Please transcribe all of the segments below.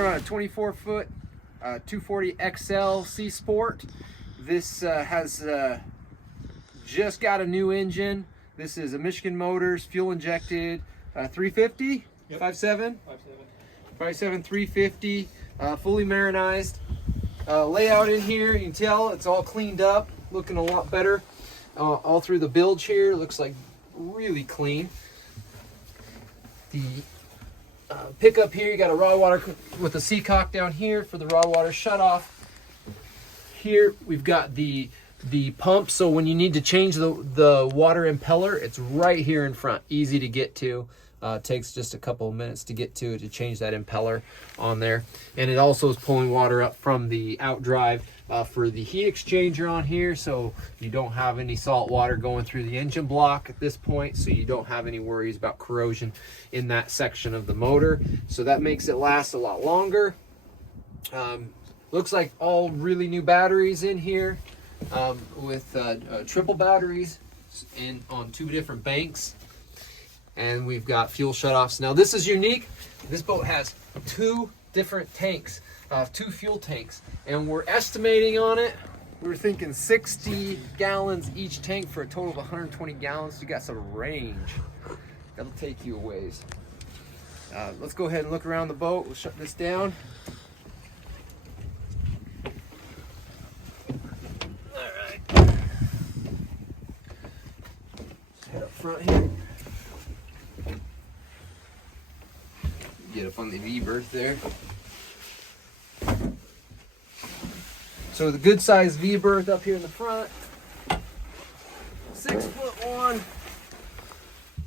motor on a 24-foot 240XL SeaSport. This has just got a new engine. This is a Michigan Motors fuel injected 350, Yep. 5.7, 350, fully marinized. Layout in here, you can tell it's all cleaned up, looking a lot better. All through the bilge here, looks like really clean. The pickup here, you got a raw water with a seacock down here for the raw water shut off. Here we've got the pump, so when you need to change the water impeller, it's right here in front, easy to get to. It takes just a couple of minutes to get to change that impeller on there. And it also is pulling water up from the outdrive for the heat exchanger on here, so you don't have any salt water going through the engine block at this point, so you don't have any worries about corrosion in that section of the motor. So that makes it last a lot longer. Looks like all really new batteries in here with triple batteries on 2 different banks. And we've got fuel shutoffs. Now this is unique. This boat has 2 different tanks, 2 fuel tanks, and we're estimating on it. We're thinking 60 gallons each tank for a total of 120 gallons. You got some range. That'll take you a ways. Let's go ahead and look around the boat. We'll shut this down. All right. Let's head up front here. Get up on the V-berth there. So the good sized V-berth up here in the front. 6'1"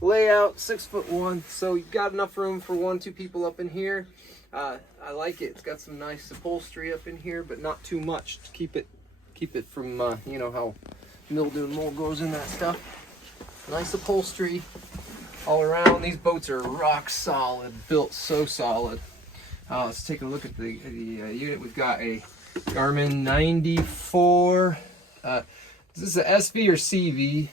layout, 6'1", so you've got enough room for 1-2 people up in here. I like it. It's got some nice upholstery up in here, but not too much to keep it from you know how mildew and mold goes in that stuff. Nice upholstery all around. These boats are rock solid, built so solid. Let's take a look at the unit. We've got a Garmin 94. Is this a SV or CV?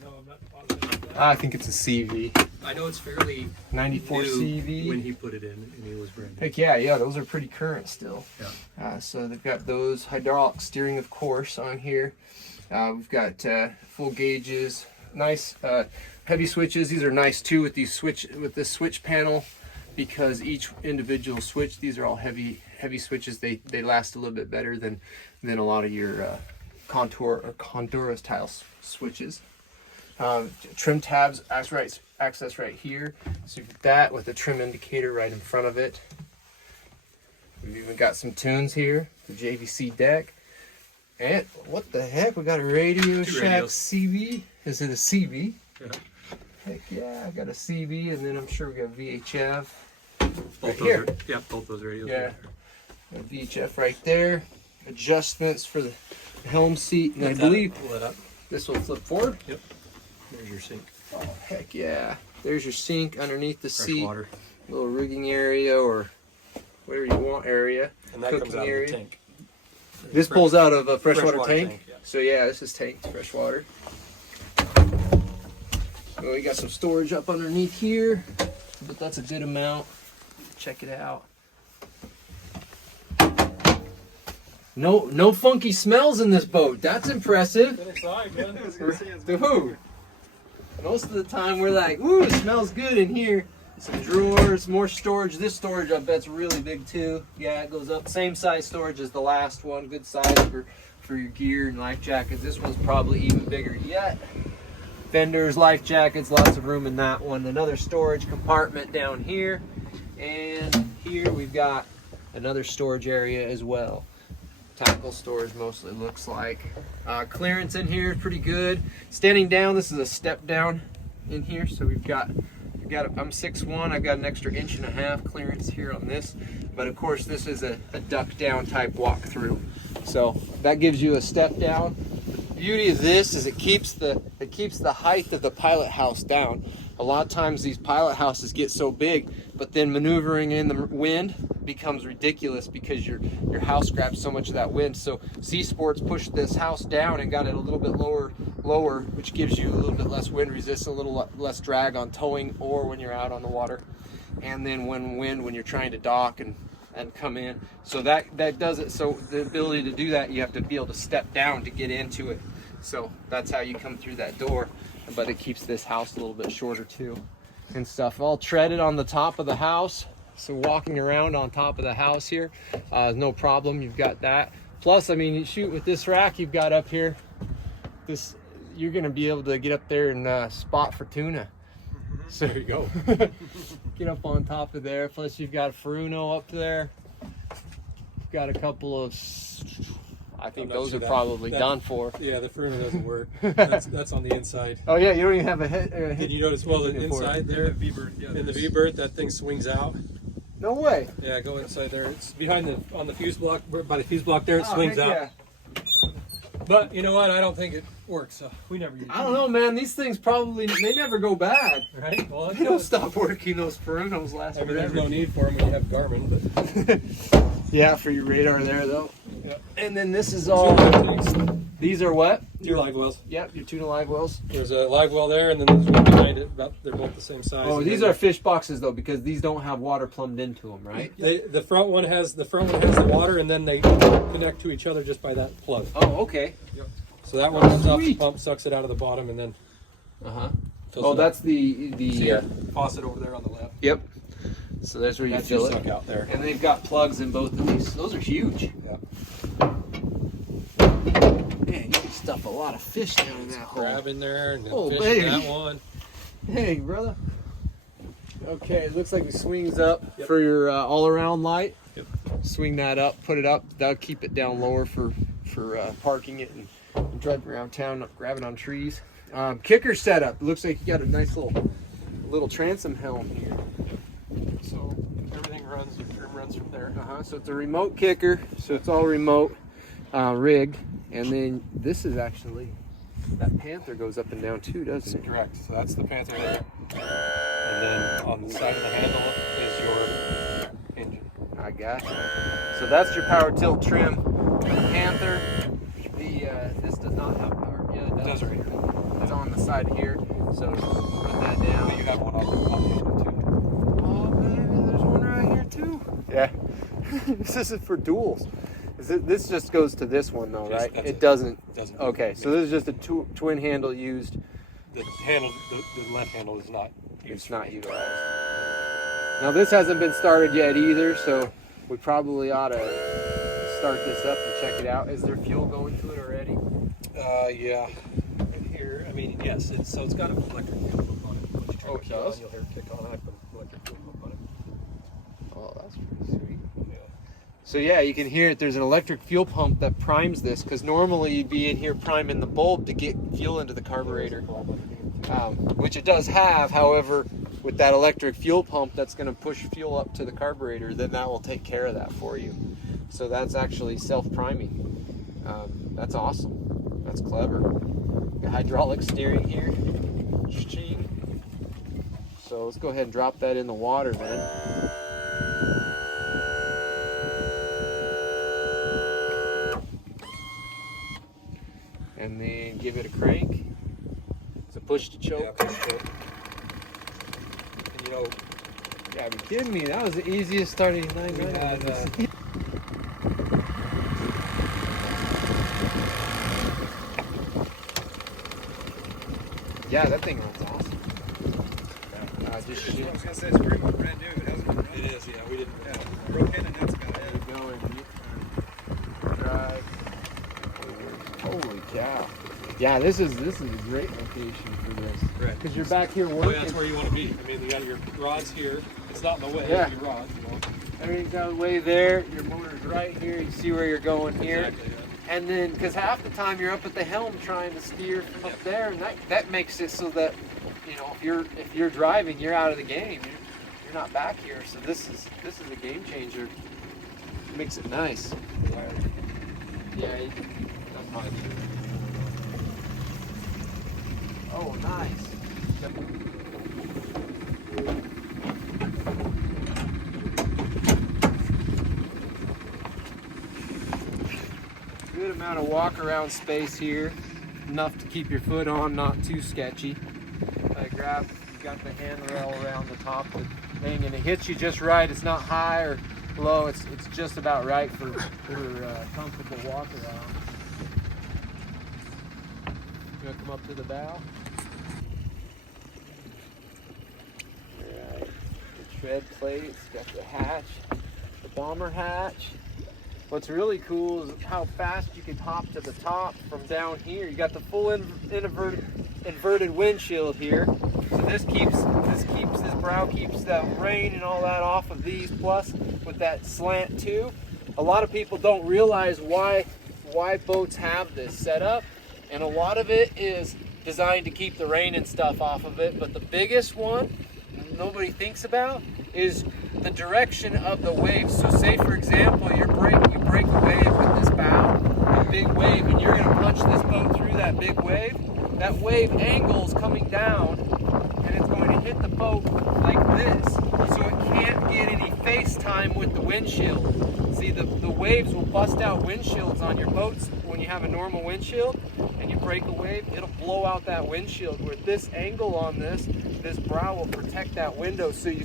No, I'm not positive. I think it's a CV. I know it's fairly 94 new CV. when he put it in, and it was brand new. Heck yeah, those are pretty current still. Yeah. So they've got those hydraulic steering, of course, on here. We've got full gauges, nice heavy switches. These are nice too with this switch panel, because each individual switch, these are all heavy switches. They last a little bit better than a lot of your Contour or Condura style switches. Trim tabs access right here, so you get that with a trim indicator right in front of it. We've even got some tunes here, the JVC deck. And what the heck, we got a Radio Shack CV. Is it a CV? Yeah. Heck yeah, I got a CV, and then I'm sure we got VHF. Both here. Yeah, both those radios. Yeah, got VHF right there. Adjustments for the helm seat, and I believe this will flip forward. Yep. There's your sink. Oh heck yeah! There's your sink underneath the seat. Water. Little rigging area or whatever you want area. And that comes out area. of the tank. This pulls out of a freshwater tank. Yeah. So yeah, this is tanked freshwater. Well, we got some storage up underneath here, but that's a good amount. Check it out. No funky smells in this boat. That's impressive. Dude, most of the time we're like, ooh, it smells good in here. Some drawers, more storage. This storage I bet's really big too. Yeah, it goes up. Same size storage as the last one. Good size for your gear and life jackets. This one's probably even bigger yet. Fenders, life jackets, lots of room in that one. Another storage compartment down here. And here we've got another storage area as well. Tackle storage mostly looks like. Clearance in here is pretty good. Standing down, this is a step down in here. So I'm 6'1", I've got an extra 1.5 inch clearance here on this. But of course this is a duck down type walk through. So that gives you a step down. The beauty of this is it keeps the height of the pilot house down. A lot of times these pilot houses get so big, but then maneuvering in the wind becomes ridiculous because your house grabs so much of that wind. So SeaSport's pushed this house down and got it a little bit lower, which gives you a little bit less wind resistance, a little less drag on towing or when you're out on the water. And then when you're trying to dock and and come in. So that does it. So the ability to do that, you have to be able to step down to get into it. So that's how you come through that door. But it keeps this house a little bit shorter too, and stuff. All treaded on the top of the house. So walking around on top of the house here, no problem. You've got that. Plus, I mean, you shoot with this rack you've got up here. This, you're gonna be able to get up there and spot for tuna. So there you go. Get up on top of there. Plus, you've got a Furuno up there. You've got a couple of. I think those are probably done for. Yeah, the Furuno doesn't work. That's on the inside. Oh yeah, you don't even have a head. Did you notice? Well, inside there, in the V-berth, that thing swings out. No way. Yeah, go inside there. It's behind on the fuse block, by the fuse block there. It swings out. Yeah. But you know what? I don't think it works. So we never use it. I don't know, man. These things probably they never go bad. Right? Well, They don't stop working. Those Furunos last I mean, there's forever. no need for them when you have Garmin. But Yeah, for your radar there though. yeah. And then this is all. These are what? Your live wells. Yep, your tuna live wells. There's a live well there, and then there's one behind it. They're both the same size. Oh, these are fish boxes though, because these don't have water plumbed into them, right? The front one has the water, and then they connect to each other just by that plug. Oh, okay. So that one comes off the Sweet. pump, sucks it out of the bottom, and then fills Oh, it that's up. the Faucet over there on the left. Yep. So there's where you That's fill just it. suck out there. And they've got plugs in both of these. Those are huge. Yeah. Man, you can stuff a lot of fish down in that hole. Grab in there and then Oh, fish baby. in that one. Hey, brother. Okay, it looks like it swings up Yep. for your all-around light. Yep. Swing that up, put it up. That'll keep it down lower for parking it and driving around town, not grabbing on trees. Kicker setup. It looks like you got a nice little transom helm here. So everything runs, your trim runs from there. So it's a remote kicker, so it's all remote rigged. And then this is actually, that Panther goes up and down too, doesn't it? Correct. So that's the Panther there. And then on the side of the handle is your engine. I got you. So that's your power tilt trim for the Panther. This does not have power. Yeah, it does. Right here. It's on the side here. So run that down. But you have one on the engine too. Oh, baby, there's one right here too. Yeah. This is for duals. This just goes to this one though, right? It doesn't. Okay, so this is just a twin handle used. The handle, the left handle is not used. It's not utilized. Now this hasn't been started yet either, so we probably ought to start this up and check it out. Is there fuel going to it already? Yeah. Right here. I mean, yes. It's got an electric fuel pump on it. Once you turn Oh, the it key does? on, you'll hear it kick on. I put an electric fuel pump on it. Oh, that's pretty sweet. Yeah. So yeah, you can hear it. There's an electric fuel pump that primes this, because normally you'd be in here priming the bulb to get fuel into the carburetor, which it does have. However, with that electric fuel pump that's going to push fuel up to the carburetor, then that will take care of that for you. So that's actually self-priming. That's awesome. That's clever. Got hydraulic steering here. Ching. So let's go ahead and drop that in the water then. And then give it a crank. It's a push to choke. Yeah, push to it. And you know, You gotta be kidding me. That was the easiest starting 990. had, Yeah, that thing runs awesome. Just I was gonna say it's pretty much brand new. It hasn't been running. it is. Yeah, we didn't. Yeah, broke in and that's about it. go and drive. Holy cow! Yeah, this is a great location for this. Right. Because you're back here Oh, working. yeah, that's where you want to be. I mean, you got your rods here. It's not in the way Yeah. of your rods, you know. Everything's out of the way there. Your motor's right here. You see where you're going here. Exactly, yeah. And then, because half the time you're up at the helm trying to steer from up there, and that makes it so that, you know, if you're driving, you're out of the game. You're not back here. So this is a game changer. It makes it nice. Yeah. That's probably true. Oh, nice. Good amount of walk around space here. Enough to keep your foot on, not too sketchy. You got the handrail around the top, and it hits you just right. It's not high or low. It's just about right for comfortable walk around. You want to come up to the bow? Alright, the tread plates, got the hatch, the bomber hatch. What's really cool is how fast you can hop to the top from down here. You got the full inverted windshield here. So this brow keeps the rain and all that off of these, plus with that slant too. A lot of people don't realize why boats have this setup, and a lot of it is designed to keep the rain and stuff off of it, but the biggest one nobody thinks about is the direction of the waves. So say for example we break a wave with this bow, a big wave, and you're going to punch this boat through that big wave. That wave angles coming down, and it's going to hit the boat like this, so it can't get any face time with the windshield. See, the waves will bust out windshields on your boats when you have a normal windshield, and you break a wave, it'll blow out that windshield. With this angle on this brow will protect that window, so you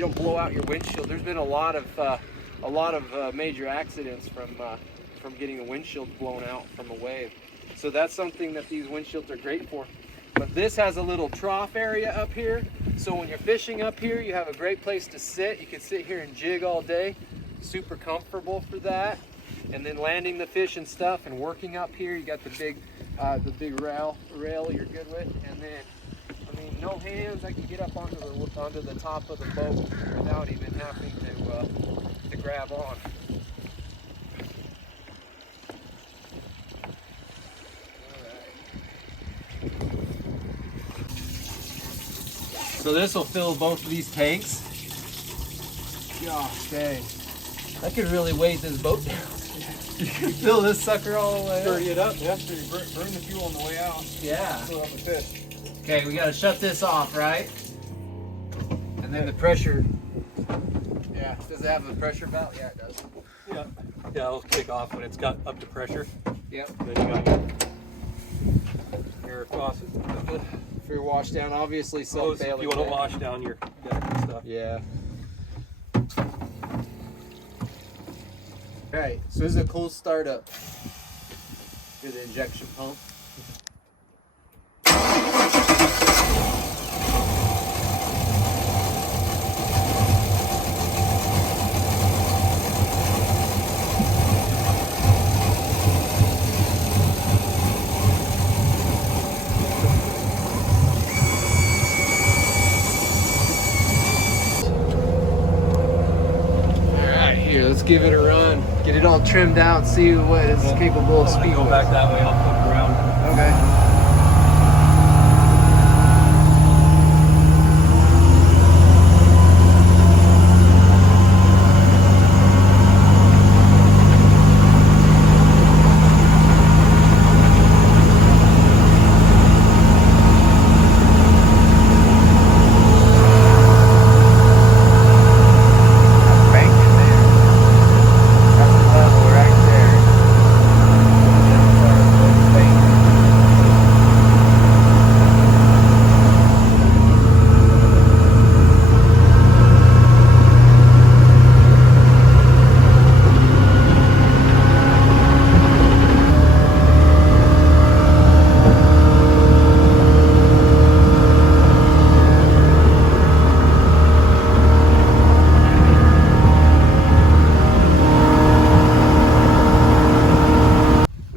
don't blow out your windshield. There's been a lot of major accidents from getting a windshield blown out from a wave. So that's something that these windshields are great for. But this has a little trough area up here, so when you're fishing up here, you have a great place to sit. You can sit here and jig all day, super comfortable for that. And then landing the fish and stuff and working up here, you got the big rail you're good with. And then, I mean, no hands, I can get up onto the top of the boat without even having to grab on. So this will fill both of these tanks. Gosh dang. I could really weight this boat down. You can fill this sucker all the way up. Dirty it up, yeah. So you burn the fuel on the way out. Yeah. Fill up the fish. Okay, we gotta shut this off, right? And then the pressure. Yeah. Does it have a pressure valve? Yeah, it does. Yeah. Yeah, it'll kick off when it's got up to pressure. Yep. Then you got your faucet. For your wash down, obviously some If you want to wash down your deck and stuff. Yeah. Alright, so this is a cool startup. Do the injection pump. Let's give it a run. Get it all trimmed out, see what it's capable of speed. Go back that way, I'll flip around. Okay.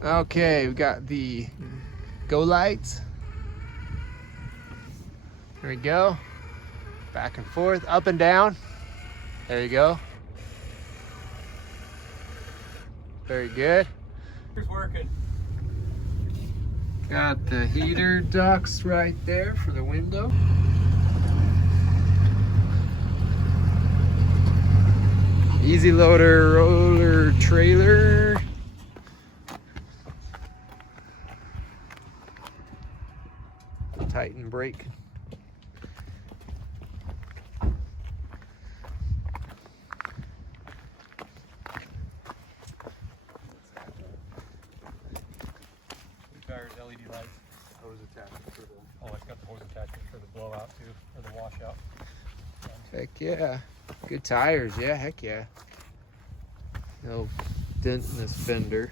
Okay, we've got the go lights. There we go. Back and forth, up and down. There you go. Very good. Here's working. Got the heater ducts right there for the window. Easy loader roller trailer. Tighten brake. Tires, LED lights, hose attachment for the. Oh, it's got the hose attachment for the blowout too, or the washout. Heck yeah. Good tires, yeah, heck yeah. No dent in this fender.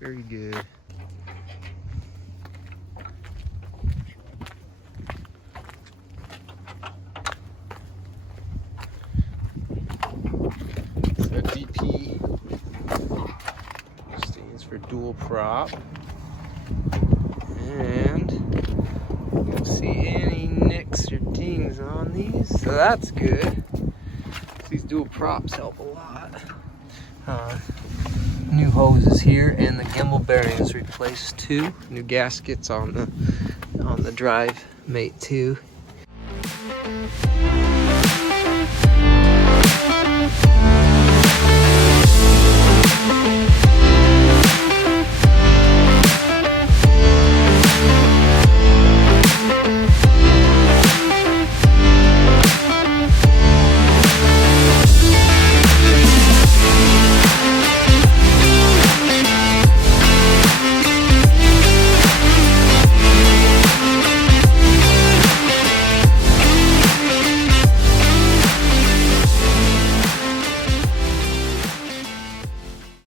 Very good. So DP stands for dual prop. And you don't see any nicks or dings on these, so that's good. These dual props help a lot. New hoses here, and the gimbal bearings replaced too. New gaskets on the drive mate too.